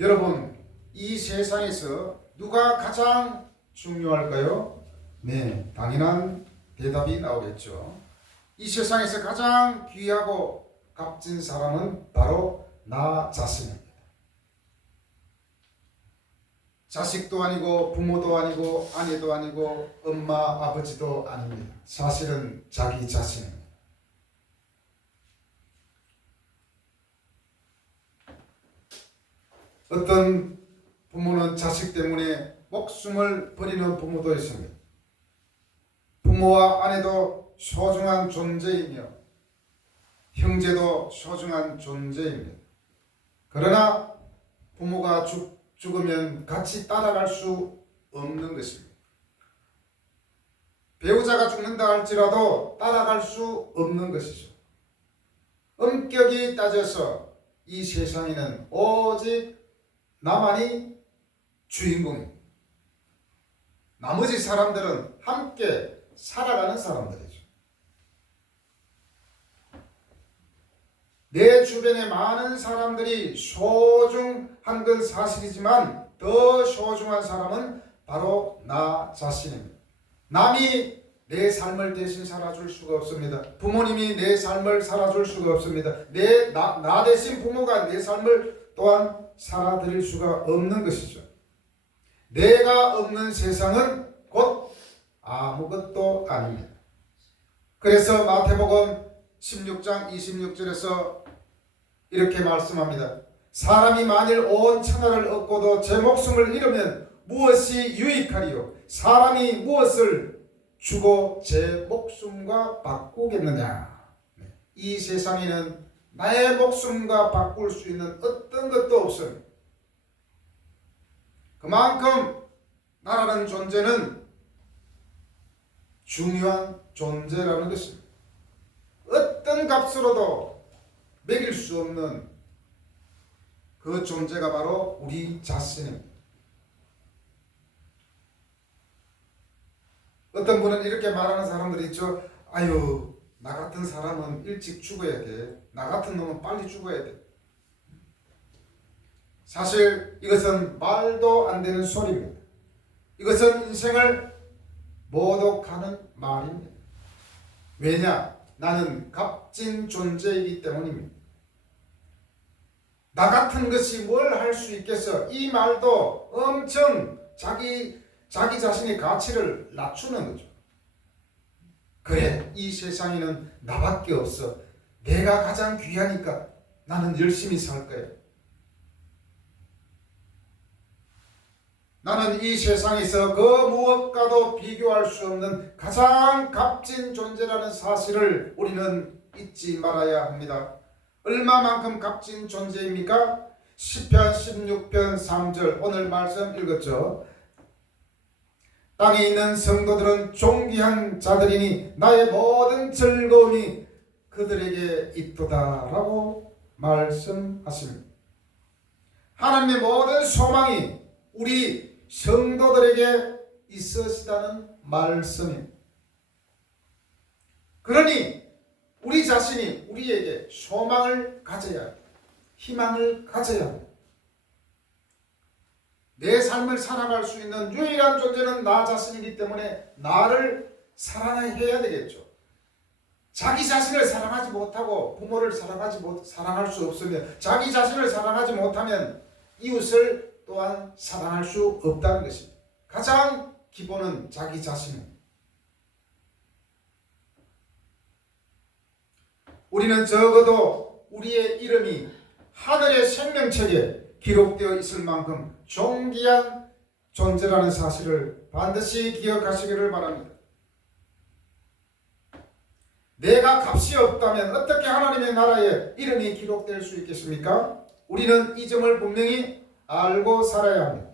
여러분, 이 세상에서 누가 가장 중요할까요? 네, 당연한 대답이 나오겠죠. 이 세상에서 가장 귀하고 값진 사람은 바로 나 자신입니다. 자식도 아니고 부모도 아니고 아내도 아니고 엄마 아버지도 아닙니다. 사실은 자기 자신입니다. 어떤 부모는 자식 때문에 목숨을 버리는 부모도 있습니다. 부모와 아내도 소중한 존재이며 형제도 소중한 존재입니다. 그러나 부모가 죽으면 같이 따라갈 수 없는 것입니다. 배우자가 죽는다 할지라도 따라갈 수 없는 것이죠. 엄격히 따져서 이 세상에는 오직 나만이 주인공입니다. 나머지 사람들은 함께 살아가는 사람들이죠. 내 주변에 많은 사람들이 소중한 건 사실이지만 더 소중한 사람은 바로 나 자신입니다. 남이 내 삶을 대신 살아줄 수가 없습니다. 부모님이 내 삶을 살아줄 수가 없습니다. 나 대신 부모가 내 삶을 또한 살아드릴 수가 없는 것이죠. 내가 없는 세상은 곧 아무것도 아닙니다. 그래서 마태복음 16장 26절에서 이렇게 말씀합니다. 사람이 만일 온 천하를 얻고도 제 목숨을 잃으면 무엇이 유익하리요? 사람이 무엇을 주고 제 목숨과 바꾸겠느냐? 이 세상에는 나의 목숨과 바꿀 수 있는 어떤 것도 없습니다. 그만큼 나라는 존재는 중요한 존재라는 것입니다. 어떤 값으로도 매길 수 없는 그 존재가 바로 우리 자신입니다. 어떤 분은 이렇게 말하는 사람들이 있죠. 아유, 나 같은 사람은 일찍 죽어야 돼. 나 같은 놈은 빨리 죽어야 돼. 사실 이것은 말도 안 되는 소리입니다. 이것은 인생을 모독하는 말입니다. 왜냐? 나는 값진 존재이기 때문입니다. 나 같은 것이 뭘 할 수 있겠어? 이 말도 엄청 자기 자신의 가치를 낮추는 거죠. 그래, 이 세상에는 나밖에 없어. 내가 가장 귀하니까 나는 열심히 살 거야. 나는 이 세상에서 그 무엇과도 비교할 수 없는 가장 값진 존재라는 사실을 우리는 잊지 말아야 합니다. 얼마만큼 값진 존재입니까? 시편 16편 3절 오늘 말씀 읽었죠. 땅에 있는 성도들은 존귀한 자들이니 나의 모든 즐거움이 그들에게 있도다 라고 말씀하십니다. 하나님의 모든 소망이 우리 성도들에게 있으시다는 말씀입니다. 그러니 우리 자신이 우리에게 소망을 가져야 합니다. 희망을 가져야 합니다. 내 삶을 살아갈 수 있는 유일한 존재는 나 자신이기 때문에 나를 사랑해야 되겠죠. 자기 자신을 사랑하지 못하고 부모를 사랑할 수 없으며 자기 자신을 사랑하지 못하면 이웃을 또한 사랑할 수 없다는 것입니다. 가장 기본은 자기 자신입니다. 우리는 적어도 우리의 이름이 하늘의 생명책에 기록되어 있을 만큼 존귀한 존재라는 사실을 반드시 기억하시기를 바랍니다. 내가 값이 없다면 어떻게 하나님의 나라에 이름이 기록될 수 있겠습니까? 우리는 이 점을 분명히 알고 살아야 합니다.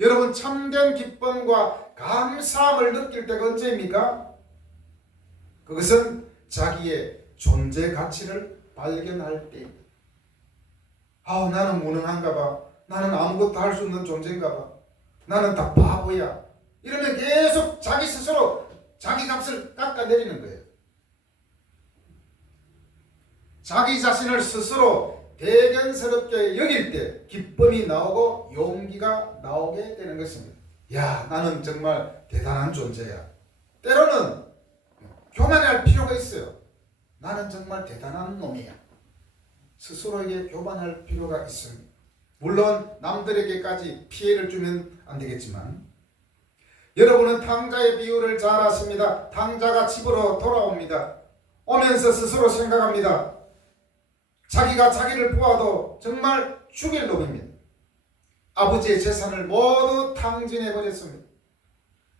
여러분, 참된 기쁨과 감사함을 느낄 때가 언제입니까? 그것은 자기의 존재 가치를 발견할 때입니다. 나는 무능한가 봐. 나는 아무것도 할 수 없는 존재인가 봐. 나는 다 바보야. 이러면 계속 자기 스스로 자기 값을 깎아내리는 거예요. 자기 자신을 스스로 대견스럽게 여길 때 기쁨이 나오고 용기가 나오게 되는 것입니다. 야, 나는 정말 대단한 존재야. 때로는 교만할 필요가 있어요. 나는 정말 대단한 놈이야. 스스로에게 교만할 필요가 있습니다. 물론 남들에게까지 피해를 주면 안 되겠지만, 여러분은 탕자의 비유를 잘 아십니다. 탕자가 집으로 돌아옵니다. 오면서 스스로 생각합니다. 자기가 자기를 보아도 정말 죽일 놈입니다. 아버지의 재산을 모두 탕진해 버렸습니다.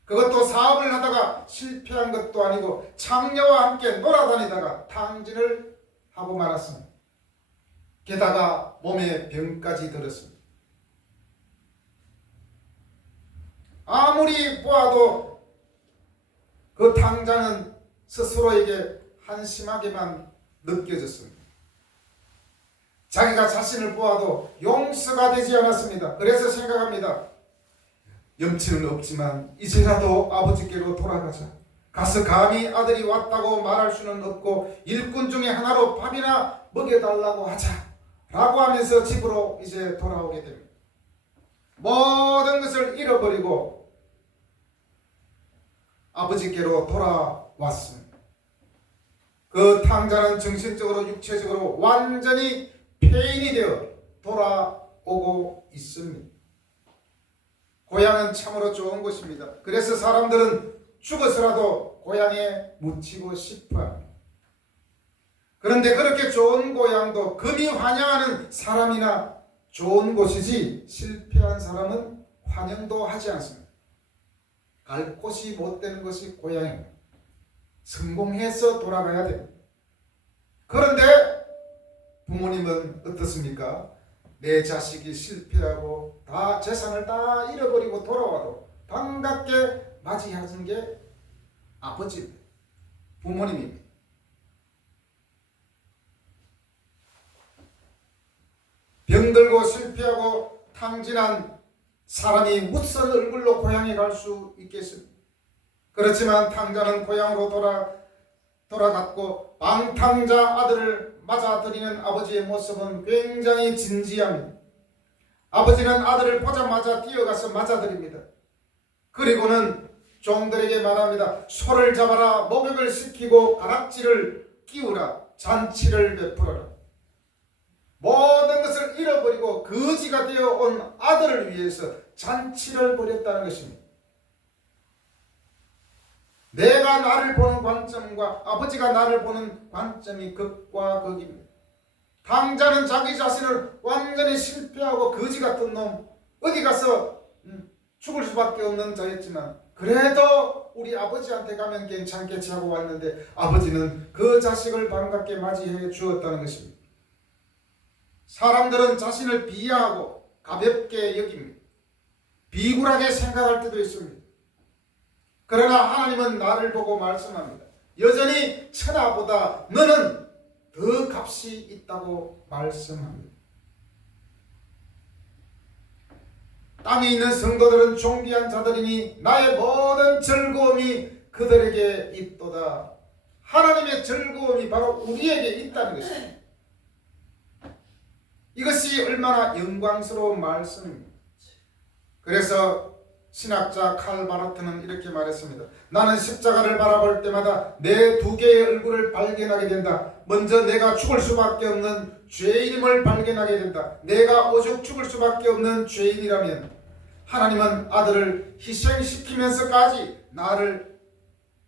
그것도 사업을 하다가 실패한 것도 아니고 창녀와 함께 놀아다니다가 탕진을 하고 말았습니다. 게다가 몸에 병까지 들었습니다. 아무리 보아도 그 탕자는 스스로에게 한심하게만 느껴졌습니다. 자기가 자신을 보아도 용서가 되지 않았습니다. 그래서 생각합니다. 염치는 없지만 이제라도 아버지께로 돌아가자. 가서 감히 아들이 왔다고 말할 수는 없고 일꾼 중에 하나로 밥이나 먹여달라고 하자 라고 하면서 집으로 이제 돌아오게 됩니다. 모든 것을 잃어버리고 아버지께로 돌아왔습니다. 그 탕자는 정신적으로 육체적으로 완전히 폐인이 되어 돌아오고 있습니다. 고향은 참으로 좋은 곳입니다. 그래서 사람들은 죽어서라도 고향에 묻히고 싶어 합니다. 그런데 그렇게 좋은 고향도 금이 환영하는 사람이나 좋은 곳이지 실패한 사람은 환영도 하지 않습니다. 갈 곳이 못 되는 것이 고향입니다. 성공해서 돌아가야 됩니다. 그런데 부모님은 어떻습니까? 내 자식이 실패하고 다 재산을 다 잃어버리고 돌아와도 반갑게 맞이하는 게 아버지입니다. 부모님입니다. 병들고 실패하고 탕진한 사람이 무슨 얼굴로 고향에 갈 수 있겠습니까? 그렇지만 탕자는 고향으로 돌아갔고 방탕자 아들을 맞아들이는 아버지의 모습은 굉장히 진지합니다. 아버지는 아들을 보자마자 뛰어가서 맞아들입니다. 그리고는 종들에게 말합니다. 소를 잡아라, 목욕을 시키고 가락지를 끼우라, 잔치를 베풀어라. 모든 것을 잃어버리고 거지가 되어 온 아들을 위해서 잔치를 벌였다는 것입니다. 내가 나를 보는 관점과 아버지가 나를 보는 관점이 극과 극입니다. 탕자는 자기 자신을 완전히 실패하고 거지 같은 놈, 어디 가서 죽을 수밖에 없는 자였지만 그래도 우리 아버지한테 가면 괜찮겠지 하고 왔는데 아버지는 그 자식을 반갑게 맞이해 주었다는 것입니다. 사람들은 자신을 비하하고 가볍게 여깁니다. 비굴하게 생각할 때도 있습니다. 그러나 하나님은 나를 보고 말씀합니다. 여전히 천하보다 너는 더 값이 있다고 말씀합니다. 땅에 있는 성도들은 존귀한 자들이니 나의 모든 즐거움이 그들에게 있도다. 하나님의 즐거움이 바로 우리에게 있다는 것입니다. 이것이 얼마나 영광스러운 말씀입니다. 그래서 신학자 칼 바르트는 이렇게 말했습니다. 나는 십자가를 바라볼 때마다 내 두 개의 얼굴을 발견하게 된다. 먼저 내가 죽을 수밖에 없는 죄인임을 발견하게 된다. 내가 오죽 죽을 수밖에 없는 죄인이라면 하나님은 아들을 희생시키면서까지 나를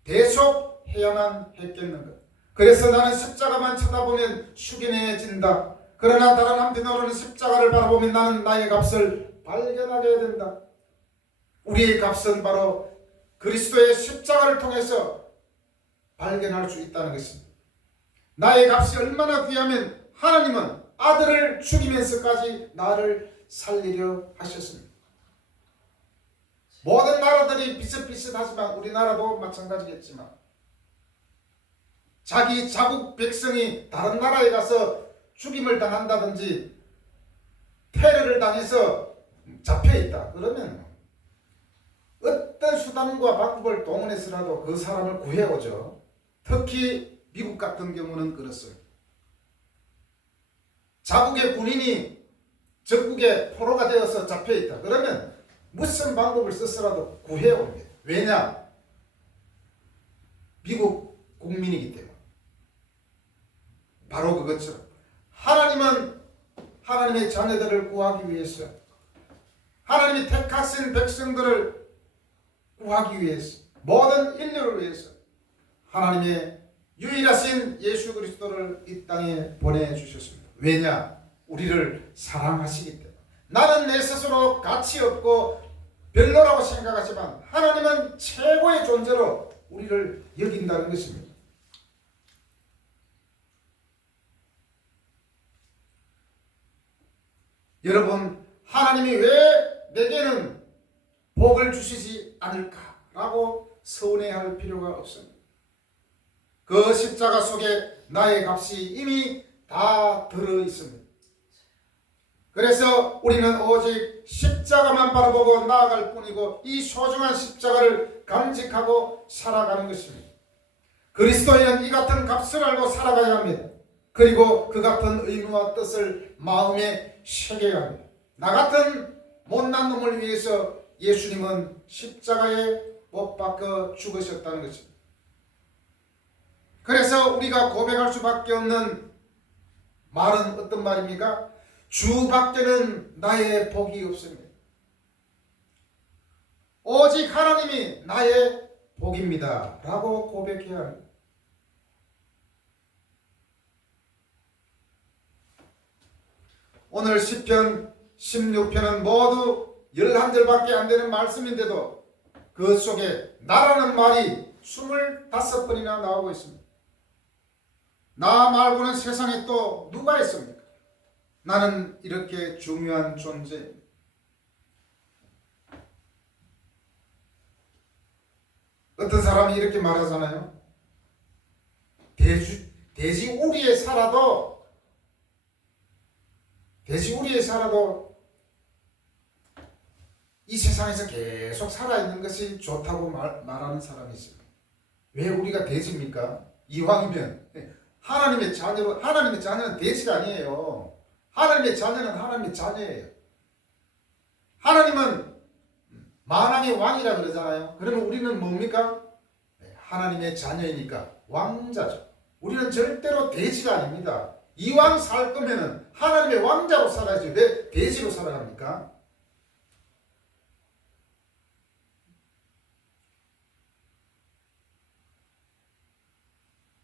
대속해야만 했겠는가. 그래서 나는 십자가만 쳐다보면 숙연해진다. 그러나 다른 한편으로는 십자가를 바라보면 나는 나의 값을 발견하게 된다. 우리의 값은 바로 그리스도의 십자가를 통해서 발견할 수 있다는 것입니다. 나의 값이 얼마나 귀하면 하나님은 아들을 죽이면서까지 나를 살리려 하셨습니다. 모든 나라들이 비슷비슷하지만 우리나라도 마찬가지겠지만 자기 자국 백성이 다른 나라에 가서 죽임을 당한다든지 테러를 당해서 잡혀있다 그러면 어떤 수단과 방법을 동원해서라도 그 사람을 구해오죠. 특히 미국 같은 경우는 그렇습니다. 자국의 군인이 적국의 포로가 되어서 잡혀있다. 그러면 무슨 방법을 써서라도 구해옵니다. 왜냐? 미국 국민이기 때문에. 바로 그것처럼 하나님은 하나님의 자녀들을 구하기 위해서, 하나님이 택하신 백성들을 구하기 위해서, 모든 인류를 위해서 하나님의 유일하신 예수 그리스도를 이 땅에 보내주셨습니다. 왜냐? 우리를 사랑하시기 때문에. 나는 내 스스로 가치 없고 별로라고 생각하지만 하나님은 최고의 존재로 우리를 여긴다는 것입니다. 여러분, 하나님이 왜 내게는 복을 주시지 않을까라고 서운해할 필요가 없습니다. 그 십자가 속에 나의 값이 이미 다 들어 있습니다. 그래서 우리는 오직 십자가만 바라보고 나아갈 뿐이고 이 소중한 십자가를 간직하고 살아가는 것입니다. 그리스도인은 이 같은 값을 알고 살아가야 합니다. 그리고 그 같은 의무와 뜻을 마음에 새겨야 합니다. 나 같은 못난 놈을 위해서 예수님은 십자가에 못 박혀 죽으셨다는 것입니다. 그래서 우리가 고백할 수밖에 없는 말은 어떤 말입니까? 주밖에는 나의 복이 없습니다. 오직 하나님이 나의 복입니다 라고 고백해야 합니다. 오늘 시편 16편은 모두 11절밖에 안 되는 말씀인데도 그 속에 나라는 말이 25번이나 나오고 있습니다. 나 말고는 세상에 또 누가 있습니까? 나는 이렇게 중요한 존재입니다. 어떤 사람이 이렇게 말하잖아요. 돼지우리에 살아도 이 세상에서 계속 살아있는 것이 좋다고 말하는 사람이 있습니다. 왜 우리가 돼지입니까? 이왕이면 하나님의 자녀는 돼지가 아니에요. 하나님의 자녀는 하나님의 자녀예요. 하나님은 만왕의 왕이라 그러잖아요. 그러면 우리는 뭡니까? 하나님의 자녀이니까 왕자죠. 우리는 절대로 돼지가 아닙니다. 이왕 살 거면은 하나님의 왕자로 살아야지 왜 돼지로 살아갑니까?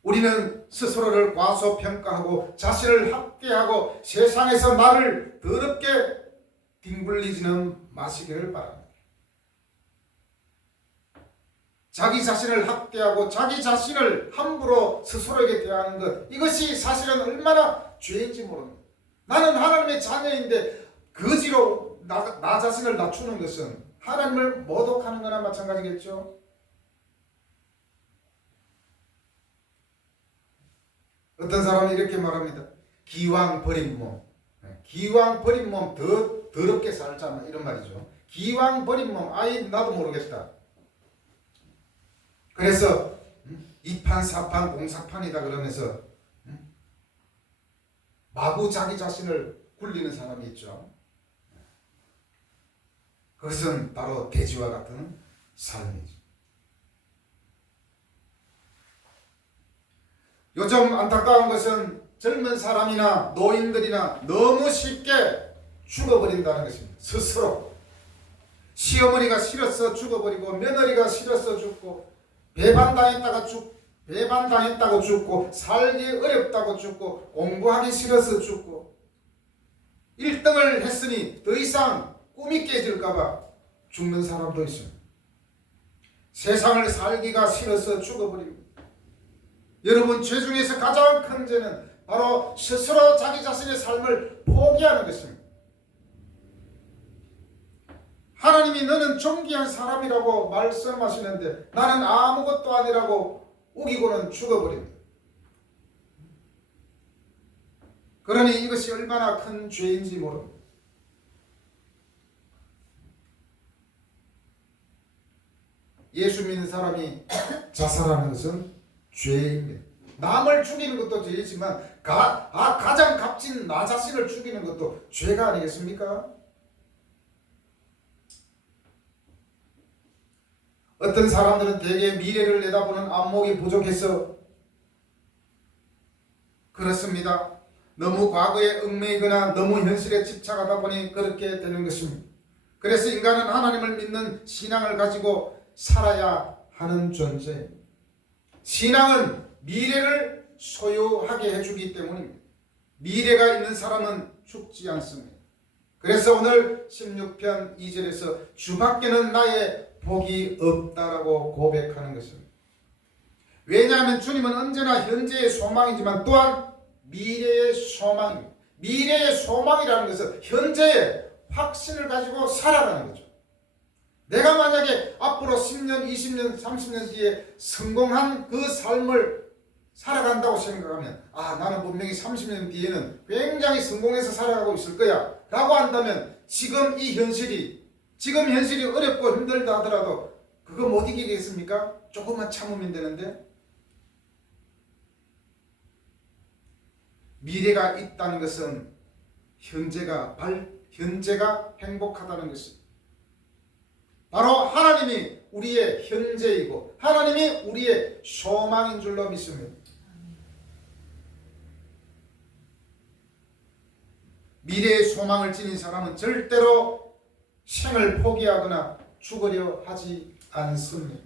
우리는 스스로를 과소평가하고 자신을 학대하고 세상에서 나를 더럽게 뒹굴리지는 마시기를 바랍니다. 자기 자신을 학대하고 자기 자신을 함부로 스스로에게 대하는 것, 이것이 사실은 얼마나 죄인지 모릅니다. 나는 하나님의 자녀인데 거지로 나 자신을 낮추는 것은 하나님을 모독하는 거나 마찬가지겠죠. 어떤 사람이 이렇게 말합니다. 기왕 버린 몸 더 더럽게 살자, 이런 말이죠. 기왕 버린 몸, 아이 나도 모르겠다. 그래서 이판사판 공사판이다 그러면서 마구 자기 자신을 굴리는 사람이 있죠. 그것은 바로 돼지와 같은 삶이죠. 요즘 안타까운 것은 젊은 사람이나 노인들이나 너무 쉽게 죽어버린다는 것입니다. 스스로. 시어머니가 싫어서 죽어버리고 며느리가 싫어서 죽고 배반당했다고 죽고 살기 어렵다고 죽고 공부하기 싫어서 죽고 1등을 했으니 더 이상 꿈이 깨질까봐 죽는 사람도 있습니다. 세상을 살기가 싫어서 죽어버립니다. 여러분, 죄 중에서 가장 큰 죄는 바로 스스로 자기 자신의 삶을 포기하는 것입니다. 하나님이 너는 존귀한 사람이라고 말씀하시는데 나는 아무것도 아니라고 우기고는 죽어버립니다. 그러니 이것이 얼마나 큰 죄인지 모릅니다. 예수 믿는 사람이 자살하는 것은 죄입니다. 남을 죽이는 것도 죄지만 가장 값진 나 자신을 죽이는 것도 죄가 아니겠습니까? 어떤 사람들은 대개 미래를 내다보는 안목이 부족해서 그렇습니다. 너무 과거에 얽매이거나 너무 현실에 집착하다 보니 그렇게 되는 것입니다. 그래서 인간은 하나님을 믿는 신앙을 가지고 살아야 하는 존재. 신앙은 미래를 소유하게 해주기 때문입니다. 미래가 있는 사람은 죽지 않습니다. 그래서 오늘 16편 2절에서 주밖에는 나의 복이 없다라고 고백하는 것입니다. 왜냐하면 주님은 언제나 현재의 소망이지만 또한 미래의 소망입니다. 미래의 소망이라는 것은 현재의 확신을 가지고 살아가는 거죠. 내가 만약에 앞으로 10년, 20년, 30년 뒤에 성공한 그 삶을 살아간다고 생각하면 나는 분명히 30년 뒤에는 굉장히 성공해서 살아가고 있을 거야 라고 한다면 지금 현실이 어렵고 힘들다 하더라도 그거 못 이기겠습니까? 조금만 참으면 되는데 미래가 있다는 것은 현재가 행복하다는 것입니다. 바로 하나님이 우리의 현재이고 하나님이 우리의 소망인 줄로 믿습니다. 미래의 소망을 지닌 사람은 절대로 생을 포기하거나 죽으려 하지 않습니다.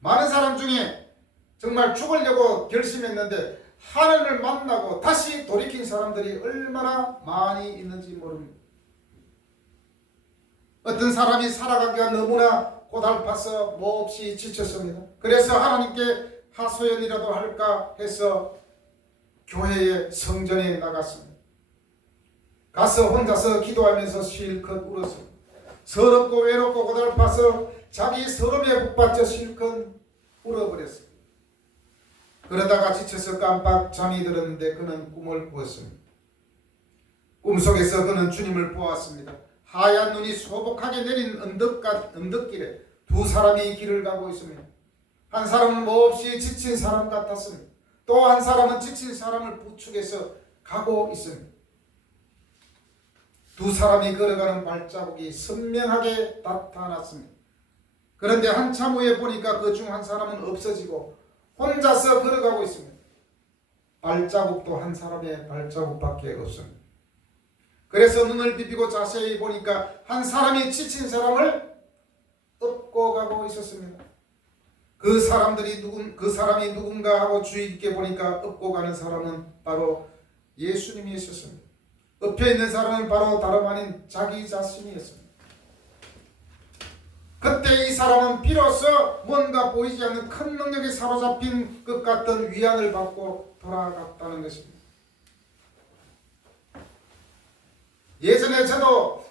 많은 사람 중에 정말 죽으려고 결심했는데 하나님을 만나고 다시 돌이킨 사람들이 얼마나 많이 있는지 모릅니다. 어떤 사람이 살아가기가 너무나 고달파서 몹시 지쳤습니다. 그래서 하나님께 하소연이라도 할까 해서 교회의 성전에 나갔습니다. 가서 혼자서 기도하면서 실컷 울었습니다. 서럽고 외롭고 고달파서 자기 서름에 북받쳐 실컷 울어버렸습니다. 그러다가 지쳐서 깜빡 잠이 들었는데 그는 꿈을 꾸었습니다. 꿈속에서 그는 주님을 보았습니다. 하얀 눈이 소복하게 내린 언덕길에 두 사람이 길을 가고 있습니다. 한 사람은 몹시 지친 사람 같았습니다. 또 한 사람은 지친 사람을 부축해서 가고 있습니다. 두 사람이 걸어가는 발자국이 선명하게 나타났습니다. 그런데 한참 후에 보니까 그 중 한 사람은 없어지고 혼자서 걸어가고 있습니다. 발자국도 한 사람의 발자국밖에 없습니다. 그래서 눈을 비비고 자세히 보니까 한 사람이 지친 사람을 업고 가고 있었습니다. 그 사람이 누군가 하고 주의 깊게 보니까 업고 가는 사람은 바로 예수님이 있었습니다. 옆에 있는 사람은 바로 다름 아닌 자기 자신이었습니다. 그때 이 사람은 비로소 뭔가 보이지 않는 큰 능력에 사로잡힌 것 같던 위안을 받고 돌아갔다는 것입니다. 예전에 저도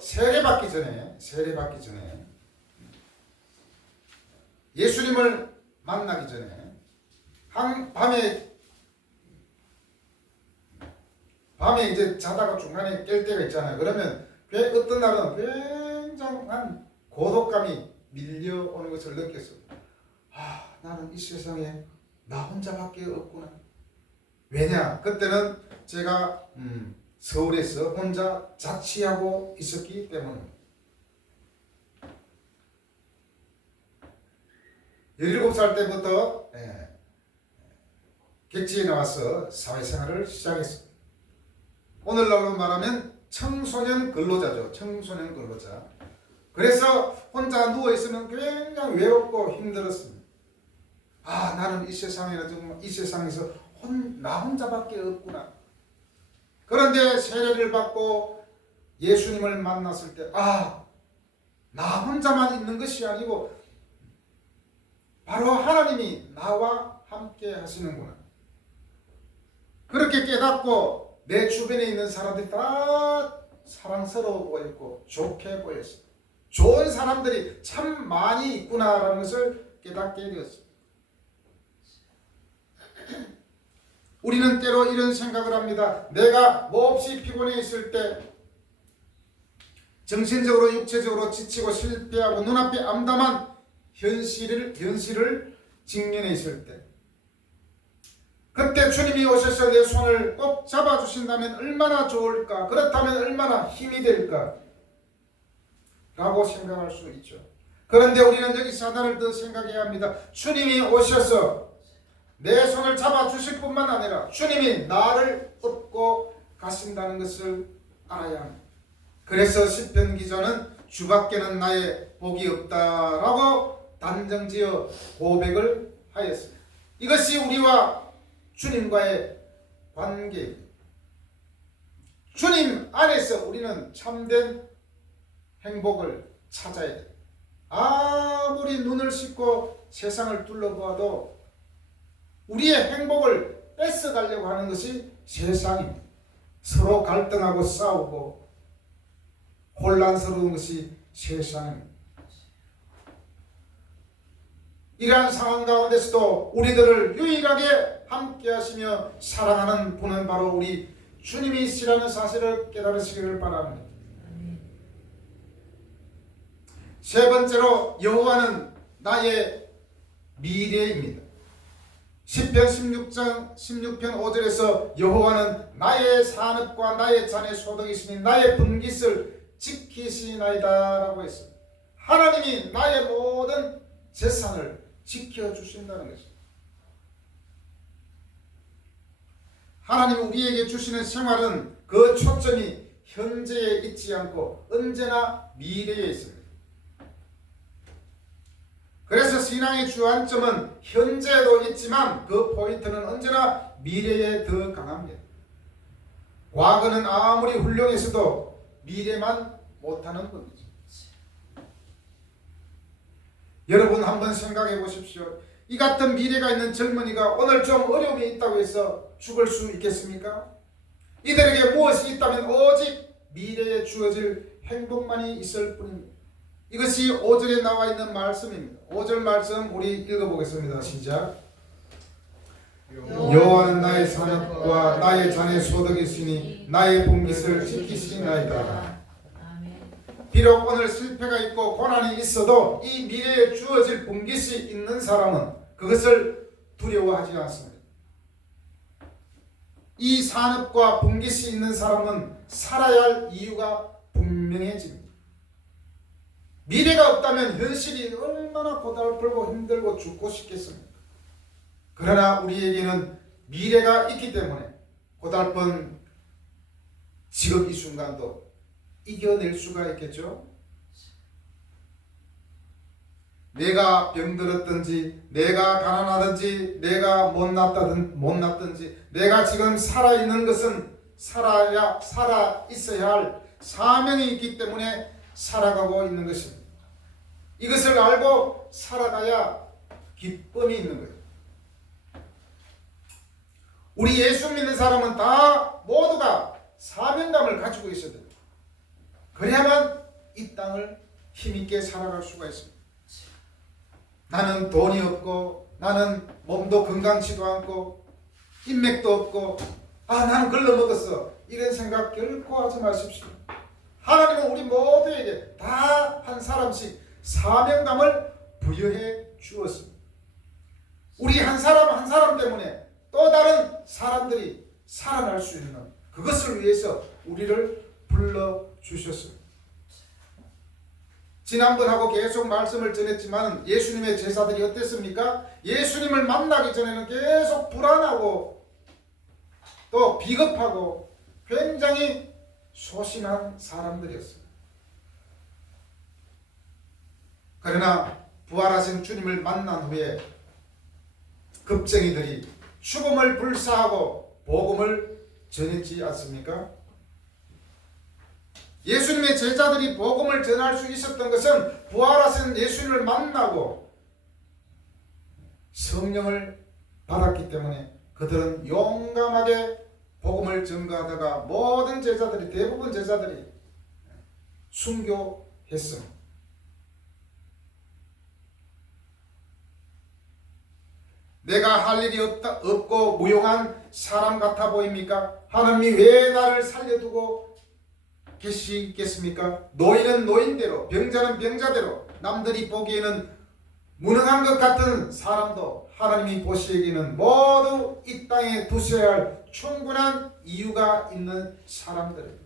세례받기 전에 예수님을 만나기 전에 밤에 이제 자다가 중간에 깰 때가 있잖아요. 그러면 어떤 날은 굉장한 고독감이 밀려오는 것을 느꼈어요. 나는 이 세상에 나 혼자밖에 없구나. 왜냐? 그때는 제가 서울에서 혼자 자취하고 있었기 때문입니다. 17살 때부터 객지에 나와서 사회생활을 시작했습니다. 오늘날로 말하면 청소년 근로자죠. 청소년 근로자. 그래서 혼자 누워있으면 굉장히 외롭고 힘들었습니다. 나는 이 세상에서 나 혼자밖에 없구나. 그런데 세례를 받고 예수님을 만났을 때 나 혼자만 있는 것이 아니고 바로 하나님이 나와 함께 하시는구나. 그렇게 깨닫고 내 주변에 있는 사람들이 다 사랑스러워 보였고 좋게 보였습니다. 좋은 사람들이 참 많이 있구나라는 것을 깨닫게 되었습니다. 우리는 때로 이런 생각을 합니다. 내가 몹시 피곤해 있을 때, 정신적으로 육체적으로 지치고 실패하고 눈앞에 암담한 현실을 직면에 있을 때, 그때 주님이 오셔서 내 손을 꼭 잡아주신다면 얼마나 좋을까, 그렇다면 얼마나 힘이 될까 라고 생각할 수 있죠. 그런데 우리는 여기 사단을 더 생각해야 합니다. 주님이 오셔서 내 손을 잡아주실 뿐만 아니라 주님이 나를 업고 가신다는 것을 알아야 합니다. 그래서 시편 기자는 주밖에는 나의 복이 없다라고 단정지어 고백을 하였습니다. 이것이 우리와 주님과의 관계입니다. 주님 안에서 우리는 참된 행복을 찾아야 됩니다. 아무리 눈을 씻고 세상을 둘러보아도 우리의 행복을 뺏어가려고 하는 것이 세상입니다. 서로 갈등하고 싸우고 혼란스러운 것이 세상입니다. 이러한 상황 가운데서도 우리들을 유일하게 함께 하시며 사랑하는 분은 바로 우리 주님이시라는 사실을 깨달으시기를 바랍니다. 세 번째로 여호와는 나의 미래입니다. 시편 16편 5절에서 여호와는 나의 산업과 나의 잔의 소득이시니 나의 분깃을 지키시나이다 라고 했습니다. 하나님이 나의 모든 재산을 지켜주신다는 것입니다. 하나님 우리에게 주시는 생활은 그 초점이 현재에 있지 않고 언제나 미래에 있습니다. 그래서 신앙의 주안점은 현재도 있지만 그 포인트는 언제나 미래에 더 강합니다. 과거는 아무리 훌륭했어도 미래만 못하는 법이죠. 여러분 한번 생각해 보십시오. 이 같은 미래가 있는 젊은이가 오늘 좀 어려움이 있다고 해서 죽을 수 있겠습니까? 이들에게 무엇이 있다면 오직 미래에 주어질 행복만이 있을 뿐입니다. 이것이 5절에 나와 있는 말씀입니다. 5절 말씀 우리 읽어보겠습니다. 시작. 여호와는 나의 산업과 나의 잔의 소득이시니 나의 분깃을 지키시나이다. 비록 오늘 실패가 있고 고난이 있어도 이 미래에 주어질 분깃이 있는 사람은 그것을 두려워하지 않습니다. 이 산업과 분깃이 있는 사람은 살아야 할 이유가 분명해집니다. 미래가 없다면 현실이 얼마나 고달프고 힘들고 죽고 싶겠습니까? 그러나 우리에게는 미래가 있기 때문에 고달픈 지금 이 순간도 이겨낼 수가 있겠죠? 내가 병들었든지 내가 가난하든지 내가 못났든지 내가 지금 살아있는 것은 살아 있어야 할 사명이 있기 때문에 살아가고 있는 것입니다. 이것을 알고 살아가야 기쁨이 있는 거예요. 우리 예수 믿는 사람은 다 모두가 사명감을 가지고 있어야 됩니다. 그래야만 이 땅을 힘있게 살아갈 수가 있습니다. 나는 돈이 없고 나는 몸도 건강치도 않고 인맥도 없고 나는 걸러먹었어 이런 생각 결코 하지 마십시오. 하나님은 우리 모두에게 다 한 사람씩 사명감을 부여해 주었습니다. 우리 한 사람 한 사람 때문에 또 다른 사람들이 살아날 수 있는 그것을 위해서 우리를 불러주셨습니다. 지난번하고 계속 말씀을 전했지만 예수님의 제자들이 어땠습니까? 예수님을 만나기 전에는 계속 불안하고 또 비겁하고 굉장히 소심한 사람들이었습니다. 그러나 부활하신 주님을 만난 후에 겁쟁이들이 죽음을 불사하고 복음을 전했지 않습니까? 예수님의 제자들이 복음을 전할 수 있었던 것은 부활하신 예수님을 만나고 성령을 받았기 때문에 그들은 용감하게 복음을 전가하다가 모든 제자들이 대부분 제자들이 순교했습니다. 내가 할 일이 없고 무용한 사람 같아 보입니까? 하나님이 왜 나를 살려두고 계시겠습니까? 노인은 노인대로 병자는 병자대로 남들이 보기에는 무능한 것 같은 사람도 하나님이 보시기에는 모두 이 땅에 두셔야 할 충분한 이유가 있는 사람들입니다.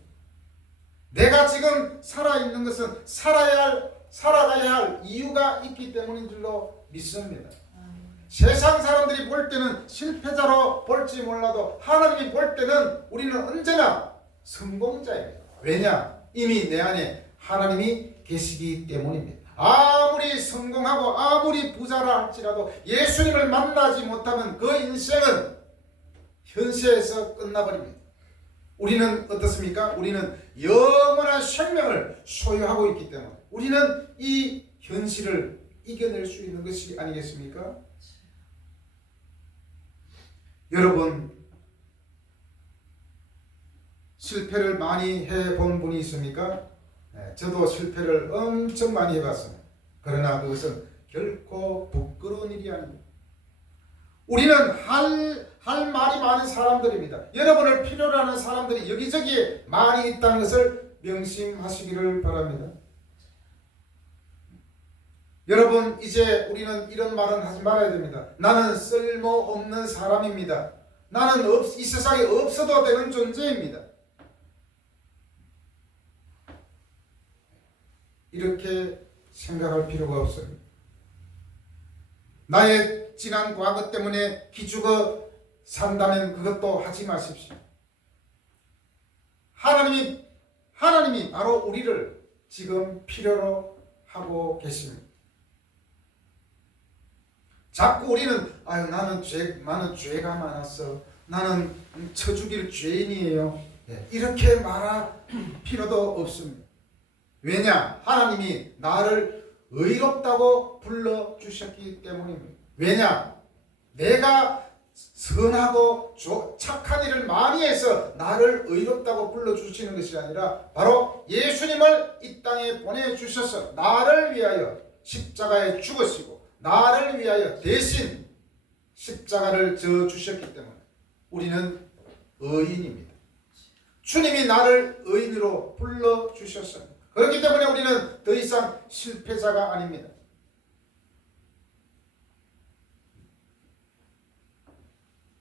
내가 지금 살아있는 것은 살아가야 할 이유가 있기 때문인 줄로 믿습니다. 세상 사람들이 볼 때는 실패자로 볼지 몰라도 하나님이 볼 때는 우리는 언제나 성공자입니다. 왜냐? 이미 내 안에 하나님이 계시기 때문입니다. 아무리 성공하고 아무리 부자라 할지라도 예수님을 만나지 못하면 그 인생은 현세에서 끝나버립니다. 우리는 어떻습니까? 우리는 영원한 생명을 소유하고 있기 때문에 우리는 이 현실을 이겨낼 수 있는 것이 아니겠습니까? 여러분, 실패를 많이 해본 분이 있습니까? 저도 실패를 엄청 많이 해봤습니다. 그러나 그것은 결코 부끄러운 일이 아닙니다. 우리는 할 말이 많은 사람들입니다. 여러분을 필요로 하는 사람들이 여기저기 많이 있다는 것을 명심하시기를 바랍니다. 여러분, 이제 우리는 이런 말은 하지 말아야 됩니다. 나는 쓸모없는 사람입니다. 나는 이 세상에 없어도 되는 존재입니다. 이렇게 생각할 필요가 없습니다. 나의 지난 과거 때문에 기죽어 산다면 그것도 하지 마십시오. 하나님이 바로 우리를 지금 필요로 하고 계십니다. 자꾸 우리는 나는 죄가 많았어. 나는 쳐 죽일 죄인이에요. 이렇게 말할 필요도 없습니다. 왜냐? 하나님이 나를 의롭다고 불러주셨기 때문입니다. 왜냐? 내가 선하고 착한 일을 많이 해서 나를 의롭다고 불러주시는 것이 아니라 바로 예수님을 이 땅에 보내주셔서 나를 위하여 십자가에 죽으시고 나를 위하여 대신 십자가를 져 주셨기 때문에 우리는 의인입니다. 주님이 나를 의인으로 불러주셨습니다. 그렇기 때문에 우리는 더 이상 실패자가 아닙니다.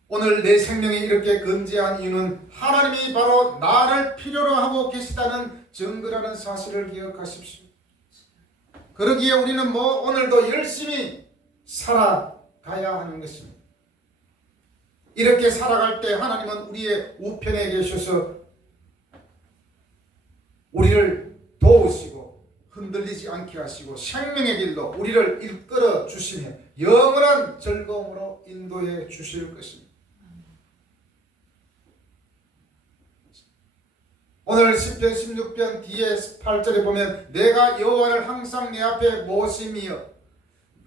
오늘 내 생명이 이렇게 건재한 이유는 하나님이 바로 나를 필요로 하고 계시다는 증거라는 사실을 기억하십시오. 그러기에 우리는 오늘도 열심히 살아가야 하는 것입니다. 이렇게 살아갈 때 하나님은 우리의 우편에 계셔서 우리를 도우시고 흔들리지 않게 하시고 생명의 길로 우리를 이끌어 주시며 영원한 즐거움으로 인도해 주실 것입니다. 오늘 시편 16편 뒤에 8절에 보면 내가 여호와를 항상 내 앞에 모심이여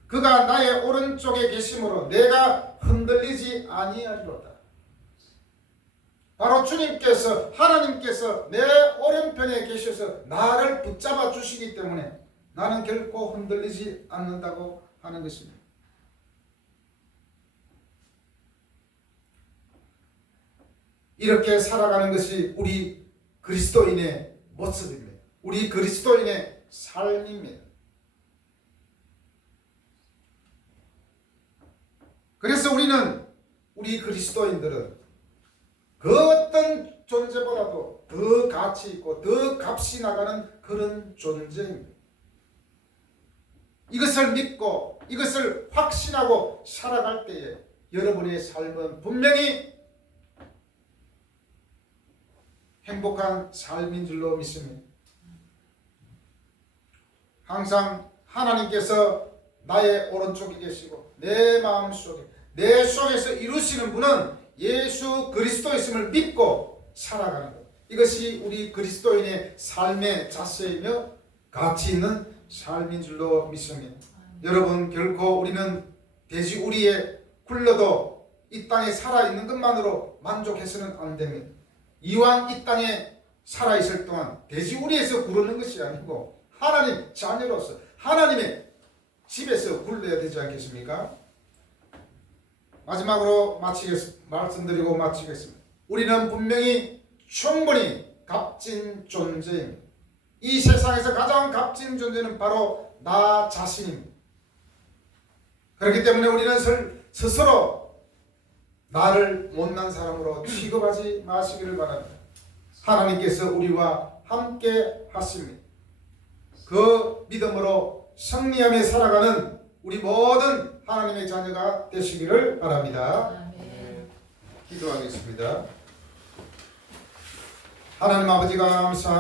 그가 나의 오른쪽에 계심으로 내가 흔들리지 아니하리로다. 바로 주님께서 하나님께서 내 오른편에 계셔서 나를 붙잡아 주시기 때문에 나는 결코 흔들리지 않는다고 하는 것입니다. 이렇게 살아가는 것이 우리 그리스도인의 모습입니다. 우리 그리스도인의 삶입니다. 그래서 우리 그리스도인들은 그 어떤 존재보다도 더 가치 있고 더 값이 나가는 그런 존재입니다. 이것을 믿고 이것을 확신하고 살아갈 때에 여러분의 삶은 분명히 행복한 삶인 줄로 믿습니다. 항상 하나님께서 나의 오른쪽에 계시고 내 마음속에 내 속에서 이루시는 분은 예수 그리스도였음을 믿고 살아가는 것. 이것이 우리 그리스도인의 삶의 자세이며 가치 있는 삶인 줄로 믿습니다. 여러분, 결코 우리는 돼지우리에 굴러도 이 땅에 살아있는 것만으로 만족해서는 안 됩니다. 이왕 이 땅에 살아있을 동안 돼지우리에서 구르는 것이 아니고 하나님 자녀로서 하나님의 집에서 굴러야 되지 않겠습니까? 마지막으로 말씀드리고 마치겠습니다. 우리는 분명히 충분히 값진 존재입니다. 이 세상에서 가장 값진 존재는 바로 나 자신입니다. 그렇기 때문에 우리는 스스로 나를 못난 사람으로 취급하지 마시기를 바랍니다. 하나님께서 우리와 함께 하십니다. 그 믿음으로 승리하며 살아가는 우리 모든 하나님의 자녀가 되시기를 바랍니다. 기도하겠습니다. 하나님 아버지 감사합니다.